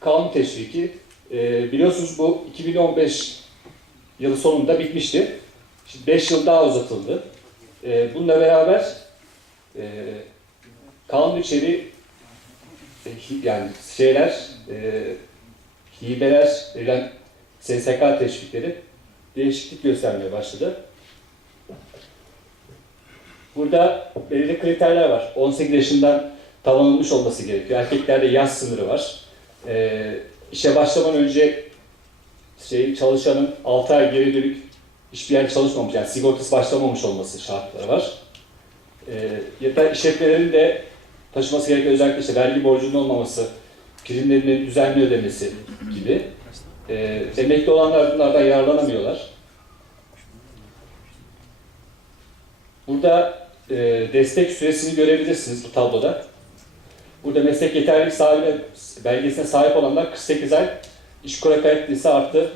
kanun teşviki. E, biliyorsunuz bu 2015 yılı sonunda bitmişti. Şimdi 5 yıl daha uzatıldı. E, bununla beraber e, kanun içeri e, yani şeyler, e, hibeler, verilen SSK teşvikleri değişiklik göstermeye başladı. Burada belirli kriterler var. 18 yaşından tamamlanmış olması gerekiyor. Erkeklerde yaş sınırı var. Ee, işe başlamadan önce şey, çalışanın 6 ay geri dönük hiçbir yer çalışmamış, yani sigortası başlamamış olması şartları var. Ee, ya da işletmelerin de taşıması gereken özellikle işte vergi borcunun olmaması, primlerinin düzenli ödemesi gibi. Ee, emekli olanlar bunlardan yararlanamıyorlar. Burada e, destek süresini görebilirsiniz bu tabloda. Burada meslek yeterlilik sahibi belgesine sahip olanlar 48 ay, işkura kayıtlıysa artı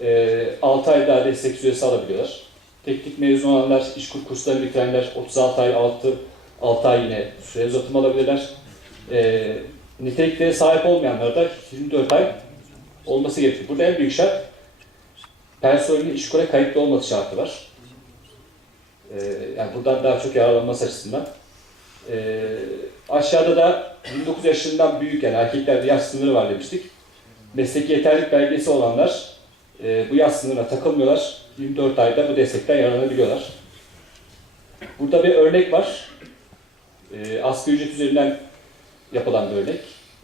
e, 6 ay daha destek süresi alabiliyorlar. Teknik mezun olanlar, işkur kurslarını bitirenler 36 ay, 6, 6 ay yine süre uzatımı alabilirler. E, niteliklere sahip olmayanlar da 24 ay olması gerekiyor. Burada en büyük şart personelin işkura kayıtlı olması şartı var. Ee, yani buradan daha çok yararlanması açısından. Ee, aşağıda da 29 yaşından büyük yani erkeklerde yaş sınırı var demiştik. Mesleki yeterlilik belgesi olanlar e, bu yaş sınırına takılmıyorlar. 24 ayda bu destekten yararlanabiliyorlar. Burada bir örnek var. E, asgari ücret üzerinden yapılan bir örnek.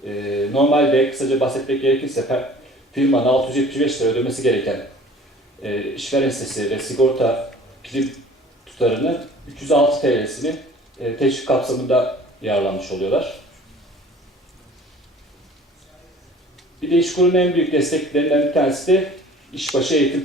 E, normalde kısaca bahsetmek gerekirse per- firmanın 675 lira ödemesi gereken e, işveren sitesi ve sigorta prim tutarını 306 TL'sini e, teşvik kapsamında yararlanmış oluyorlar. Bir de İşkur'un en büyük desteklerinden bir tanesi de işbaşı eğitim